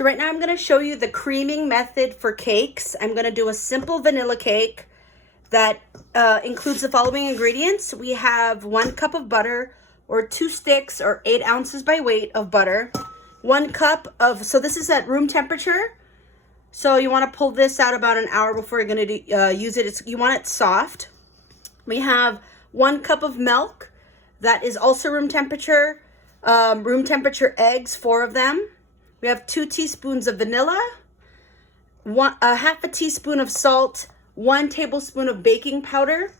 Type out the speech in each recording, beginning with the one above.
So right now I'm going to show you the creaming method for cakes. I'm going to do a simple vanilla cake that includes the following ingredients. We have 1 cup of butter, or 2 sticks, or 8 ounces by weight of butter. 1 cup of, so this is at room temperature. So you want to pull this out about an hour before you're going to use it. You want it soft. We have 1 cup of milk that is also room temperature eggs, 4 of them. We have 2 teaspoons of vanilla, half a teaspoon of salt, 1 tablespoon of baking powder,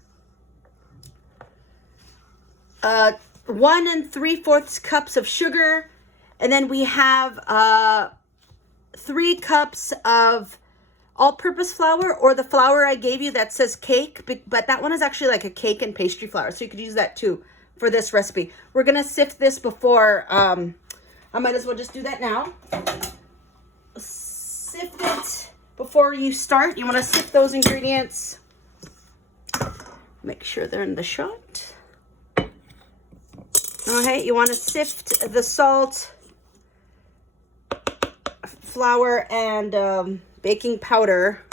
1 3/4 cups of sugar, and then we have 3 cups of all-purpose flour, or the flour I gave you that says cake, but that one is actually like a cake and pastry flour, so you could use that too for this recipe. We're gonna sift this before, I might as well just do that now. Sift it before you start. You wanna sift those ingredients. Make sure they're in the shot. Okay, you wanna sift the salt, flour, and baking powder,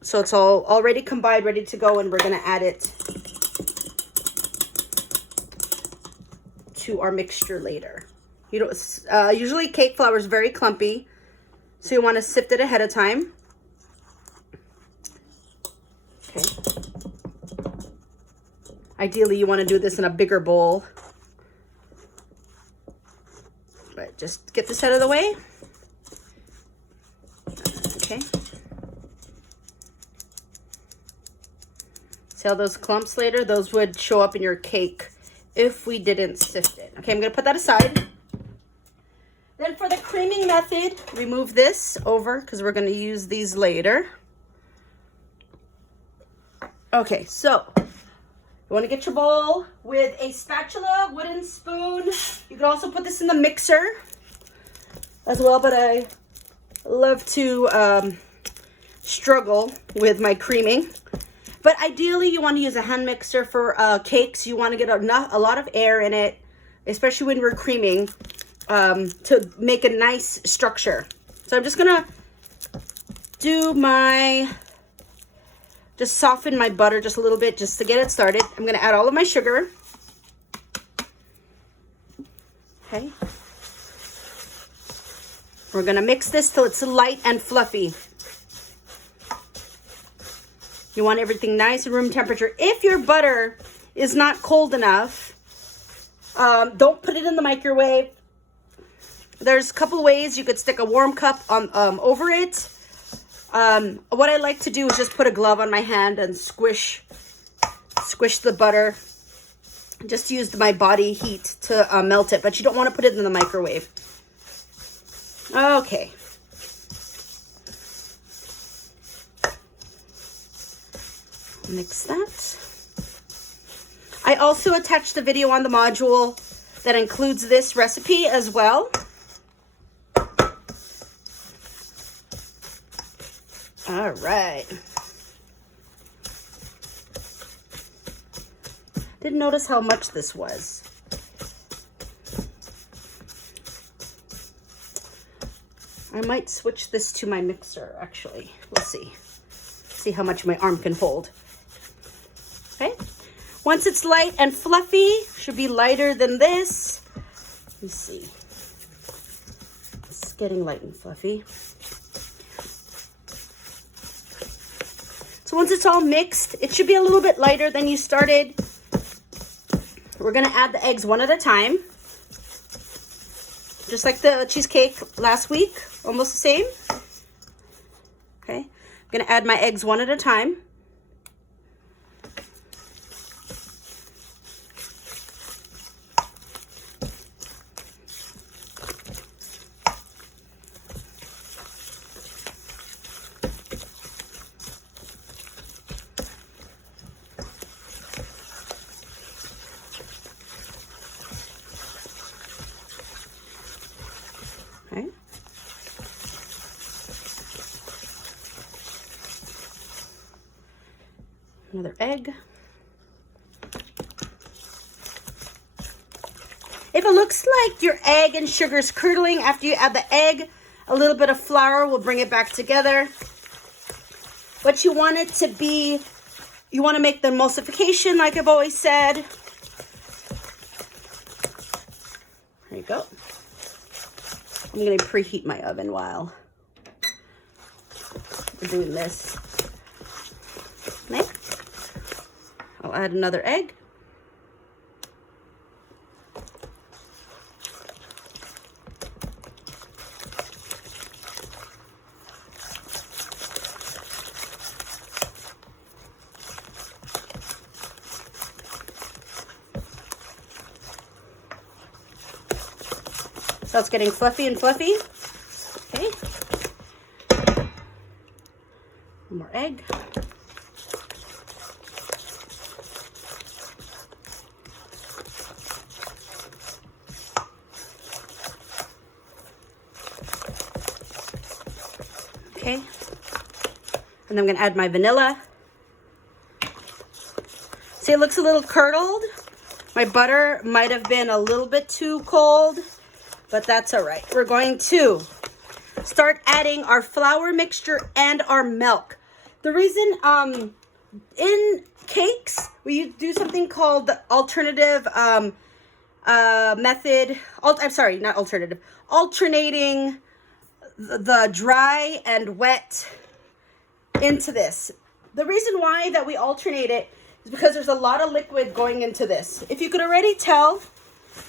so it's all already combined, ready to go, and we're going to add it to our mixture later. You don't usually cake flour is very clumpy, so you want to sift it ahead of time. Okay. Ideally, you want to do this in a bigger bowl, but just get this out of the way. Okay. See how those clumps later? Those would show up in your cake if we didn't sift it. Okay, I'm going to put that aside. Then for the creaming method, remove this over because we're going to use these later. Okay, so you want to get your bowl with a spatula, wooden spoon. You can also put this in the mixer as well, but I love to struggle with my creaming. But ideally, you want to use a hand mixer for cakes. You want to get a lot of air in it, especially when we're creaming, to make a nice structure. So I'm just going to just soften my butter just a little bit just to get it started. I'm going to add all of my sugar. Okay. We're going to mix this till it's light and fluffy. You want everything nice and room temperature. If your butter is not cold enough, don't put it in the microwave. There's a couple ways. You could stick a warm cup on over it. What I like to do is just put a glove on my hand and squish the butter. Just use my body heat to melt it, but you don't want to put it in the microwave. Okay. Mix that. I also attached a video on the module that includes this recipe as well. All right. Didn't notice how much this was. I might switch this to my mixer, actually. We'll see. See how much my arm can hold. Okay. Once it's light and fluffy, should be lighter than this. Let me see. It's getting light and fluffy. So once it's all mixed, it should be a little bit lighter than you started. We're going to add the eggs one at a time. Just like the cheesecake last week, almost the same. Okay, I'm going to add my eggs one at a time. Okay. Another egg. If it looks like your egg and sugar is curdling after you add the egg, a little bit of flour will bring it back together. But you want it to be, you want to make the emulsification like I've always said. There you go. I'm going to preheat my oven while we're doing this. Okay. I'll add another egg. So it's getting fluffy and fluffy. Okay. One more egg. Okay. And I'm going to add my vanilla. See, it looks a little curdled. My butter might have been a little bit too cold, but that's all right. We're going to start adding our flour mixture and our milk. The reason in cakes we do something called the alternative method. I'm sorry, not alternative. Alternating the dry and wet into this. The reason why that we alternate it is because there's a lot of liquid going into this. If you could already tell,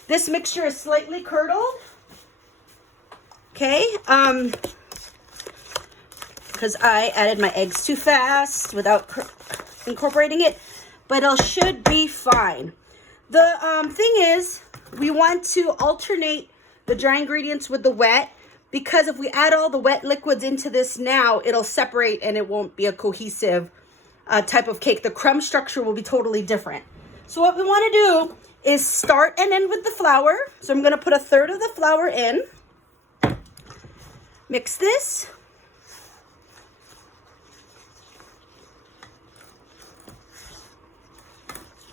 this mixture is slightly curdled. Okay, because I added my eggs too fast without incorporating it, but it should be fine. The thing is, we want to alternate the dry ingredients with the wet, because if we add all the wet liquids into this now, it'll separate and it won't be a cohesive type of cake. The crumb structure will be totally different. So what we want to do is start and end with the flour. So I'm going to put 1/3 of the flour in. Mix this.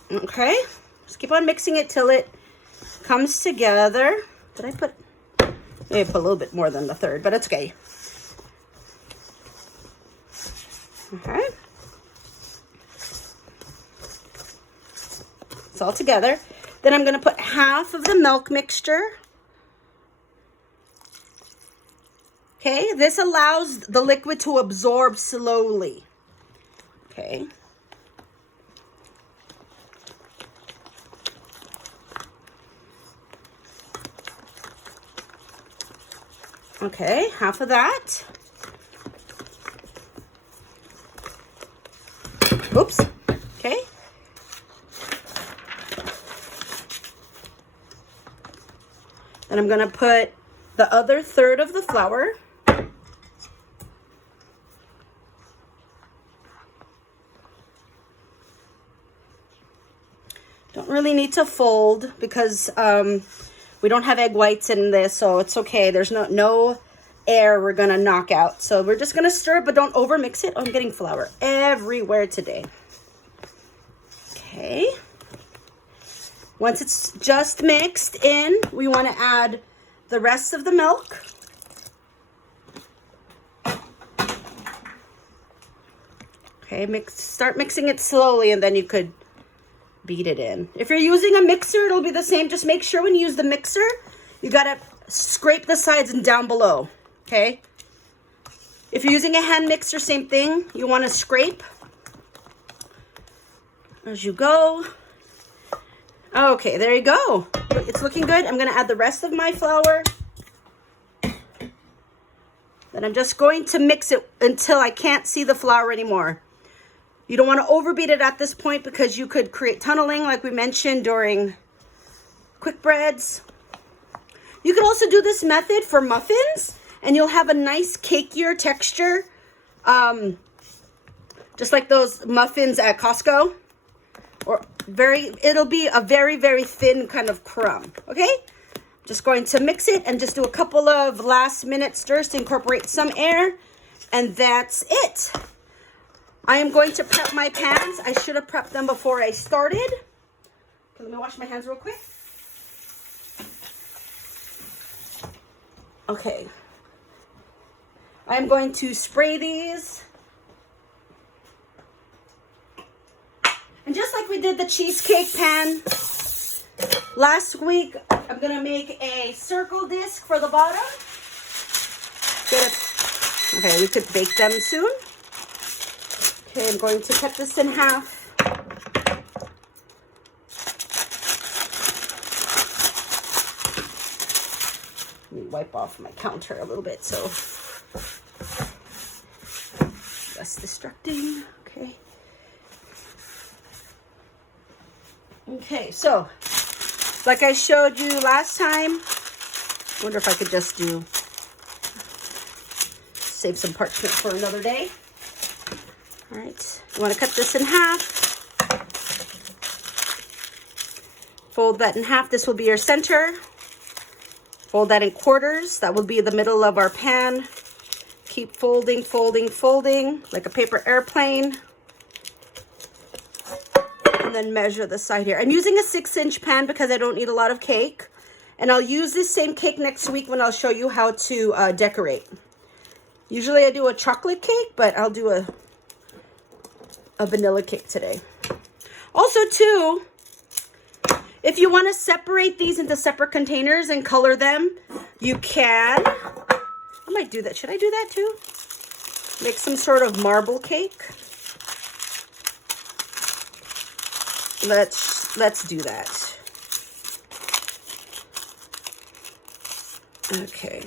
Okay, just keep on mixing it till it comes together. Did I put, maybe I put a little bit more than 1/3, but it's okay. Okay. It's all together. Then I'm going to put half of the milk mixture. Okay, this allows the liquid to absorb slowly. Okay. Okay, half of that. Oops. Okay. Then I'm going to put the other 1/3 of the flour. Don't really need to fold because we don't have egg whites in this, so it's okay. There's no air we're gonna knock out. So we're just gonna stir it, but don't over mix it. Oh, I'm getting flour everywhere today. Okay. Once it's just mixed in, we want to add the rest of the milk. Okay, start mixing it slowly, and then you could beat it in. If you're using a mixer, it'll be the same. Just make sure when you use the mixer, you gotta scrape the sides and down below, okay? If you're using a hand mixer, same thing. You wanna scrape as you go. Okay, there you go. It's looking good. I'm gonna add the rest of my flour. Then I'm just going to mix it until I can't see the flour anymore. You don't want to overbeat it at this point because you could create tunneling like we mentioned during quick breads. You can also do this method for muffins and you'll have a nice cakier texture. Just like those muffins at Costco. Or it'll be a very, very thin kind of crumb. Okay? Just going to mix it and just do a couple of last minute stirs to incorporate some air. And that's it. I am going to prep my pans. I should have prepped them before I started. Okay, let me wash my hands real quick. Okay. I'm going to spray these. And just like we did the cheesecake pan last week, I'm going to make a circle disc for the bottom. Okay, we could bake them soon. Okay, I'm going to cut this in half. Let me wipe off my counter a little bit so less distracting. Okay. Okay, so like I showed you last time, I wonder if I could just save some parchment for another day. All right, you want to cut this in half. Fold that in half. This will be your center. Fold that in quarters. That will be the middle of our pan. Keep folding, folding, folding like a paper airplane. And then measure the side here. I'm using a 6-inch pan because I don't need a lot of cake. And I'll use this same cake next week when I'll show you how to decorate. Usually I do a chocolate cake, but I'll do a vanilla cake today. Also too, if you want to separate these into separate containers and color them, you can. I might do that. Should I do that too? Make some sort of marble cake. Let's do that. Okay.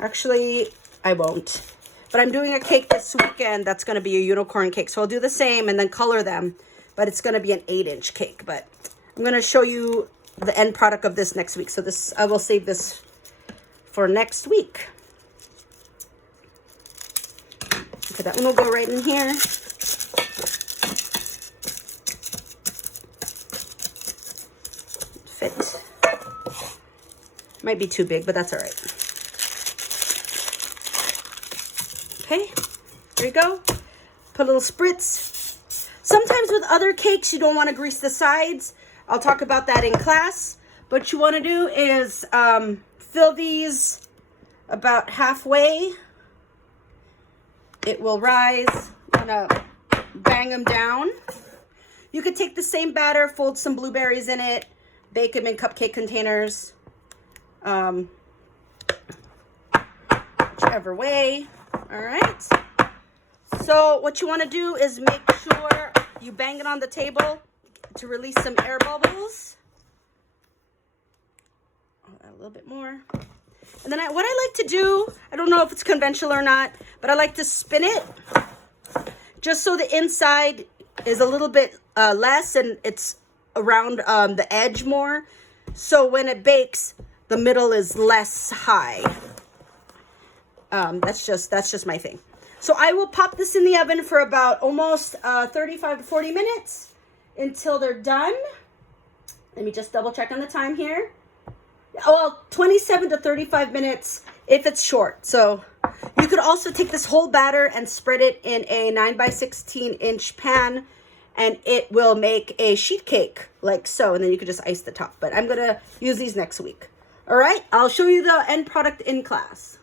Actually, I won't. But I'm doing a cake this weekend that's going to be a unicorn cake. So I'll do the same and then color them. But it's going to be an 8-inch cake. But I'm going to show you the end product of this next week. So this, I will save this for next week. Okay, that one will go right in here. Fit. Might be too big, but that's all right. Okay, there you go. Put a little spritz. Sometimes with other cakes, you don't want to grease the sides. I'll talk about that in class. What you want to do is fill these about halfway. It will rise. I'm gonna bang them down. You could take the same batter, fold some blueberries in it, bake them in cupcake containers. Whichever way. All right. So what you want to do is make sure you bang it on the table to release some air bubbles. I'll add a little bit more. And then what I like to do, I don't know if it's conventional or not, but I like to spin it just so the inside is a little bit less and it's around the edge more. So when it bakes, the middle is less high. That's just my thing. So I will pop this in the oven for about almost 35 to 40 minutes until they're done. Let me just double check on the time here. Well, 27 to 35 minutes if it's short. So you could also take this whole batter and spread it in a 9x16-inch pan, and it will make a sheet cake like so. And then you could just ice the top. But I'm going to use these next week. All right, I'll show you the end product in class.